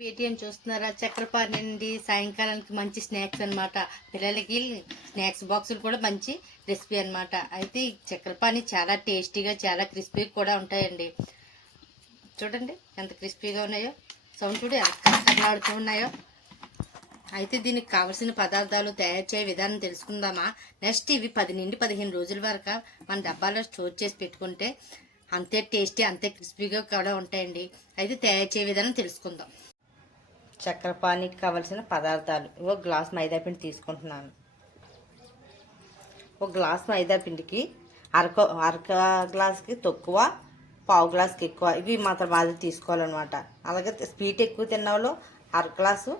Paytm చూస్తున్నారా? చక్కెరపార నుండి సాయంకాలానికి మంచి స్నాక్స్ అనమాట. పిల్లలకి స్నాక్స్ బాక్సులు కూడా మంచి రెసిపీ అనమాట. అయితే ఈ చక్కెరపాని చాలా టేస్టీగా చాలా క్రిస్పీగా కూడా ఉంటాయండి. చూడండి ఎంత క్రిస్పీగా ఉన్నాయో, సౌండ్ చూడు ఎంత కలకలాడుతూ ఉన్నాయో. అయితే దీనికి కావలసిన పదార్థాలు తయారు చేయ విధానం తెలుసుకుందామా? నెక్స్ట్ ఇవి 10 నుండి 15 రోజుల వరకు మన డబ్బాలో స్టోర్ చేసి పెట్టుకుంటే అంతే టేస్టీ అంతే క్రిస్పీగా కూడా ఉంటాయండి. అయితే తయారు చేయ విధానం తెలుసుకుందాం. చక్కెర పానీకి కావలసిన పదార్థాలు: ఒక గ్లాస్ మైదా పిండి తీసుకుంటున్నాను. ఒక గ్లాస్ మైదా పిండికి అరక గ్లాస్కి తక్కువ, పావు గ్లాస్కి ఎక్కువ, ఇవి మాత్రం మాదిరి తీసుకోవాలన్నమాట. అలాగే స్వీట్ ఎక్కువ తిన్న వాళ్ళు అర గ్లాసు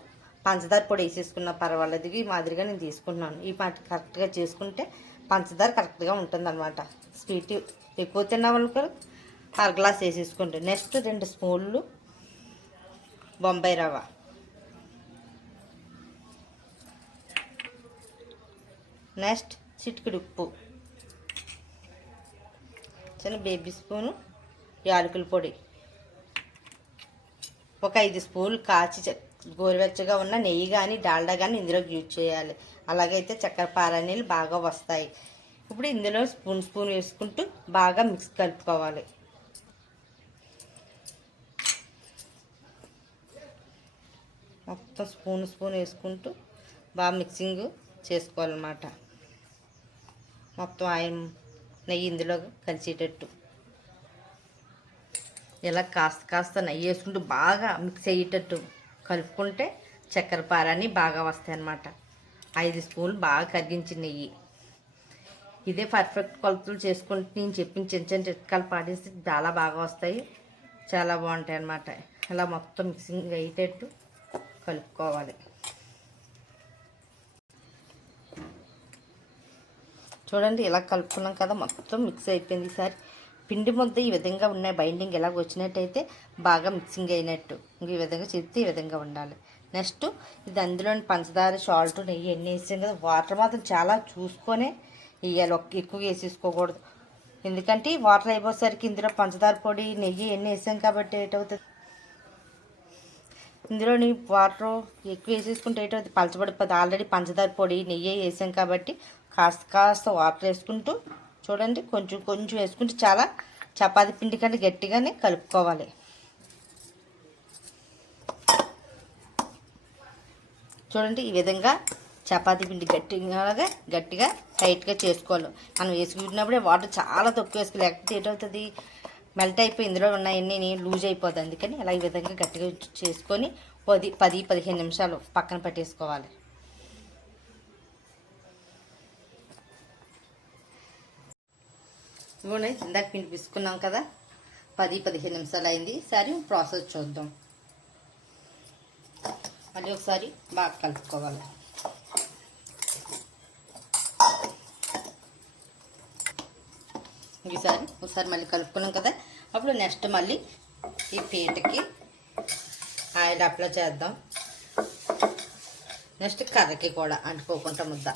పంచదార పొడి వేసేసుకున్నా పర్వాలేదు. ఇవి మాదిరిగా నేను తీసుకుంటున్నాను. ఈ మాట కరెక్ట్గా చేసుకుంటే పంచదార కరెక్ట్గా ఉంటుందన్నమాట. స్వీట్ ఎక్కువ తిన్న వాళ్ళకి అర గ్లాస్ వేసేసుకుంటే. నెక్స్ట్ 2 స్పూన్లు బొంబాయి రవ్వ, నెక్స్ట్ చిటికెడు ఉప్పు, చిన్న బేబీ స్పూను యాలకుల పొడి, ఒక 5 స్పూన్లు కాచి గోరువెచ్చగా ఉన్న నెయ్యి కానీ డాల్డా కానీ ఇందులో యూజ్ చేయాలి. అలాగైతే చక్కెర పారనీళ్ళు బాగా వస్తాయి. ఇప్పుడు ఇందులో స్పూన్ వేసుకుంటూ బాగా మిక్స్ కలుపుకోవాలి. మొత్తం స్పూన్ వేసుకుంటూ బాగా మిక్సింగ్ చేసుకోవాలన్నమాట. మొత్తం నెయ్యి ఇందులో కలిసేటట్టు ఇలా కాస్త నెయ్యి వేసుకుంటూ బాగా మిక్స్ అయ్యేటట్టు కలుపుకుంటే చక్కెర పారని బాగా వస్తాయి అన్నమాట. 5 స్పూన్లు బాగా కరిగించిన నెయ్యి. ఇదే పర్ఫెక్ట్ కొలతలు చేసుకుంటే నేను చెప్పిన చిన్న చిట్కాలు పాటిస్తే చాలా బాగా వస్తాయి, చాలా బాగుంటాయి అన్నమాట. ఇలా మొత్తం మిక్సింగ్ అయ్యేటట్టు కలుపుకోవాలి. చూడండి ఇలా కలుపుకున్నాం కదా, మొత్తం మిక్స్ అయిపోయింది. ఈసారి పిండి ముద్ద ఈ విధంగా ఉన్నాయి. బైండింగ్ ఎలాగ వచ్చినట్టయితే బాగా మిక్సింగ్ అయినట్టు ఈ విధంగా చెప్తే ఈ విధంగా ఉండాలి. నెక్స్ట్ ఇది అందులోని పంచదార, సాల్ట్, నెయ్యి ఎన్ని వేసాం కదా, వాటర్ మాత్రం చాలా చూసుకొనే వేయాలి. ఎక్కువ వేసేసుకోకూడదు. ఎందుకంటే వాటర్ అయిపోయేసరికి ఇందులో పంచదార పొడి, నెయ్యి ఎన్ని వేసాం కాబట్టి ఏటవుతుంది, ఇందులోని వాటర్ ఎక్కువ వేసేసుకుంటే ఏటవుతుంది, పలచబడిపోతుంది. ఆల్రెడీ పంచదార పొడి, నెయ్యి వేసాం కాబట్టి కాస్త వాటర్ వేసుకుంటూ చూడండి కొంచెం వేసుకుంటే చాలా చపాతీ పిండి కంటే గట్టిగానే కలుపుకోవాలి. చూడండి ఈ విధంగా చపాతీ పిండి గట్టిగా టైట్గా చేసుకోవాలి. మనం వేసుకున్నప్పుడే వాటర్ చాలా తక్కువ వేసుకోవాలి, లేకపోతే ఏటవుతుంది, మెల్ట్ అయిపోయి ఇందులో ఉన్నాయన్నీ లూజ్ అయిపోతుంది. అందుకని ఇలా ఈ విధంగా గట్టిగా చేసుకొని 10-15 నిమిషాలు పక్కన పెట్టేసుకోవాలి. ఇవ్వండి, ఇందాక పిండి పిసుకున్నాం కదా, 10-15 నిమిషాలు అయింది. సరే ప్రాసెస్ చూద్దాం. మళ్ళీ ఒకసారి బాగా కలుపుకోవాలి. ఒకసారి మళ్ళీ కలుపుకున్నాం కదా, అప్పుడు నెక్స్ట్ మళ్ళీ ఈ పీటకి ఆయిల్ అప్లై చేద్దాం. నెక్స్ట్ కర్రకి కూడా అంటుకోకుండా ముద్ద.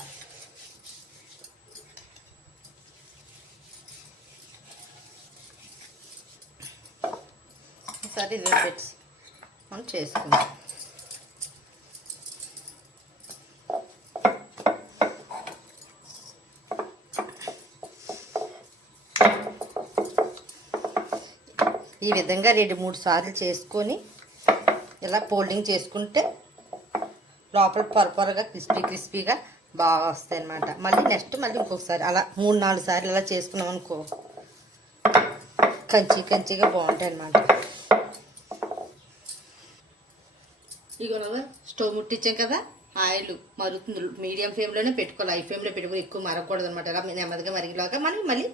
ఒకసారి ఇది పెట్టి మనం చేసుకుందాం. ఈ విధంగా 2-3 సార్లు చేసుకొని ఇలా ఫోల్డింగ్ చేసుకుంటే లోపల పొరగా క్రిస్పీగా బాగా వస్తాయి అన్నమాట. మళ్ళీ నెక్స్ట్ ఇంకొకసారి అలా 3-4 సార్లు ఇలా చేసుకున్నాం అనుకో, కంచిగా బాగుంటాయి అన్నమాట. ఇగో స్టవ్ ముట్టించాం కదా, ఆయిల్ మరుగుతుంది. మీడియం ఫ్లేమ్లోనే పెట్టుకోవాలి, హై ఫ్లేమ్లో పెట్టుకోవాలి, ఎక్కువ మరగకూడదు అనమాట. అలా నెమ్మదిగా మరిగేలాగా మనం మళ్ళీ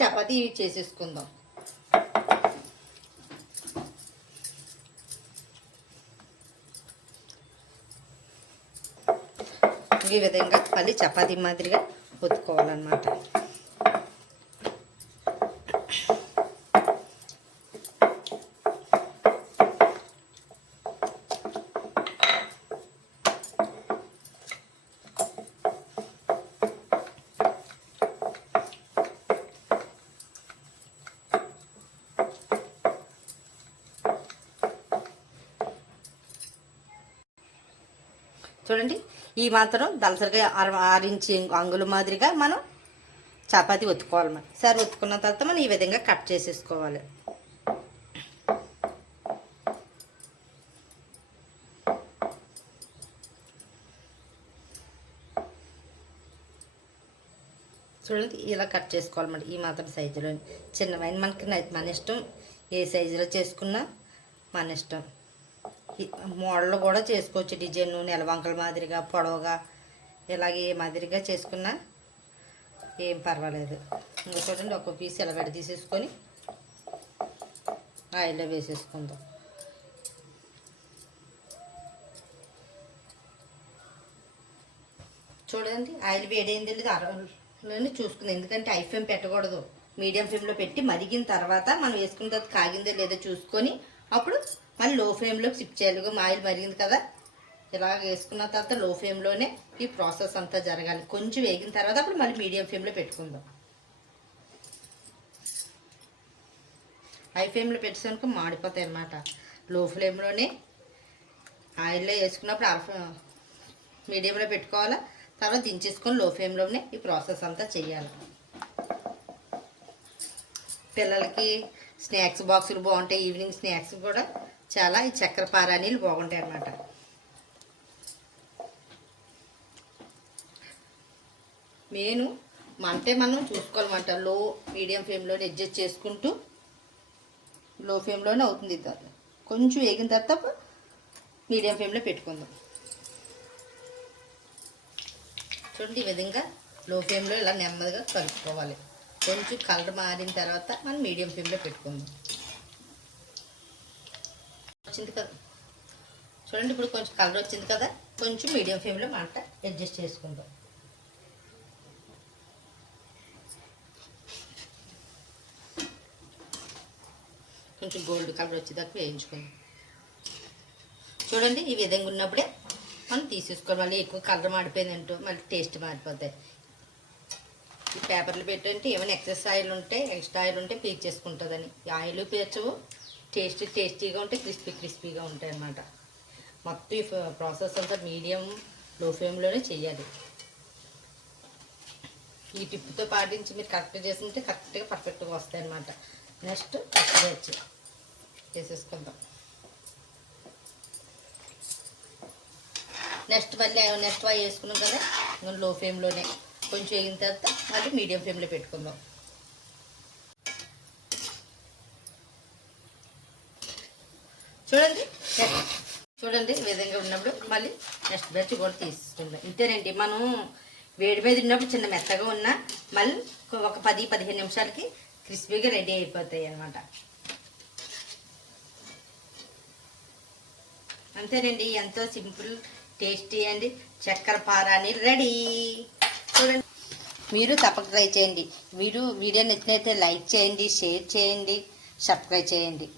చపాతీ చేసేసుకుందాం. ఈ విధంగా మళ్ళీ చపాతీ మాదిరిగా ఒత్తుకోవాలన్నమాట. చూడండి, ఈ మాత్రం దలసరిగా 6 ఇంచు అంగుళం మాదిరిగా మనం చపాతీ ఒత్తుకోవాలి. మనం సరే ఒత్తుకున్న తర్వాత మనం ఈ విధంగా కట్ చేసేసుకోవాలి. చూడండి, ఇలా కట్ చేసుకోవాలన్నమాట. ఈ మాత్రం సైజులో చిన్నవైన మనకి మన ఇష్టం, ఏ సైజులో చేసుకున్నా మన ఇష్టం. మోడల్ కూడా చేసుకోవచ్చు, డిజైన్ నెలవంకల మాదిరిగా పొడవుగా ఇలాగే ఏ మాదిరిగా చేసుకున్నా ఏం పర్వాలేదు. ఇంకా చూడండి, ఒక పీస్ ఇలా విడ తీసేసుకొని ఆయిల్లో వేసేసుకుందాం. చూడండి, ఆయిల్ వేడైంది లేదు అరలోనే చూసుకుంది, ఎందుకంటే హై ఫ్లేమ్ పెట్టకూడదు, మీడియం ఫ్లేమ్లో పెట్టి మరిగిన తర్వాత మనం వేసుకున్న తర్వాత కాగిందో లేదో చూసుకొని అప్పుడు మళ్ళీ లో ఫ్లేమ్లోకి షిఫ్ట్ చేయాలి. ఆయిల్ మరిగింది కదా, ఇలా వేసుకున్న తర్వాత లో ఫ్లేమ్లోనే ఈ ప్రాసెస్ అంతా జరగాలి. కొంచెం వేగిన తర్వాత అప్పుడు మళ్ళీ మీడియం ఫ్లేమ్లో పెట్టుకుందాం. హై ఫ్లేమ్లో పెట్టేసరికి మాడిపోతాయి అన్నమాట. లో ఫ్లేమ్లోనే ఆయిల్లో వేసుకున్నప్పుడు మీడియంలో పెట్టుకోవాలా, తర్వాత దించేసుకొని లో ఫ్లేమ్లోనే ఈ ప్రాసెస్ అంతా చేయాలి. పిల్లలకి స్నాక్స్ బాక్సులు బాగుంటాయి, ఈవినింగ్ స్నాక్స్ కూడా చాలా ఈ చక్కెర పారానీలు బాగుంటాయి అన్నమాట. మెయిన్ మంటే మనం చూసుకోవాలన్నమాట. లో మీడియం ఫ్లేమ్లోనే అడ్జస్ట్ చేసుకుంటూ లో ఫ్లేమ్లోనే అవుతుంది. కొంచెం వేగిన తర్వాత మీడియం ఫ్లేమ్లో పెట్టుకుందాం. చూడండి, ఈ విధంగా లో ఫ్లేమ్లో ఇలా నెమ్మదిగా కలుపుకోవాలి. కొంచెం కలర్ మారిన తర్వాత మనం మీడియం ఫ్లేమ్లో పెట్టుకుందాం. వచ్చింది కదా, చూడండి, ఇప్పుడు కొంచెం కలర్ వచ్చింది కదా, కొంచెం మీడియం ఫ్లేమ్లో మంట అడ్జస్ట్ చేసుకుందాం. కొంచెం గోల్డ్ కలర్ వచ్చేదాకా వేయించుకుందాం. చూడండి, ఈ విధంగా ఉన్నప్పుడే మనం తీసేసుకోవాలి. మళ్ళీ ఎక్కువ కలర్ మాడిపోయిందంటూ మళ్ళీ టేస్ట్ మారిపోతాయి. ఈ పేపర్లు పెట్టంటే ఏమైనా ఎక్సెస్ ఆయిల్ ఉంటే, ఎక్స్ట్రా ఆయిల్ ఉంటే పీక్ చేసుకుంటుందని. ఈ ఆయిల్ పీల్చవు, టేస్టీగా ఉంటే క్రిస్పీగా ఉంటాయి అన్నమాట. మొత్తం ఈ ప్రాసెస్ అంతా మీడియం లో ఫ్లేమ్లోనే చేయాలి. ఈ టిప్తో పాటించి మీరు కరెక్ట్గా చేసుకుంటే కరెక్ట్గా పర్ఫెక్ట్గా వస్తాయి అన్నమాట. నెక్స్ట్ పచ్చిమిర్చి వేసేసుకుందాం. నెక్స్ట్ వేసుకున్నాం కదా, లో ఫ్లేమ్లోనే కొంచెం వేగిన తర్వాత మళ్ళీ మీడియం ఫ్లేమ్లో పెట్టుకుందాం. చూడండి ఈ విధంగా ఉన్నప్పుడు మళ్ళీ నెక్స్ట్ బ్యాచ్ కూడా తీసుకుందాం. ఇంతేనండి, మనం వేడి మీద ఉన్నప్పుడు చిన్న మెత్తగా ఉన్నా మళ్ళీ ఒక 10-15 నిమిషాలకి క్రిస్పీగా రెడీ అయిపోతాయి అన్నమాట. అంతేనండి, ఎంతో సింపుల్ టేస్టీ అండి చక్కెర పారాని రెడీ. చూడండి, మీరు తప్పక ట్రై చేయండి. మీరు వీడియో నచ్చినైతే లైక్ చేయండి, షేర్ చేయండి, సబ్స్క్రైబ్ చేయండి.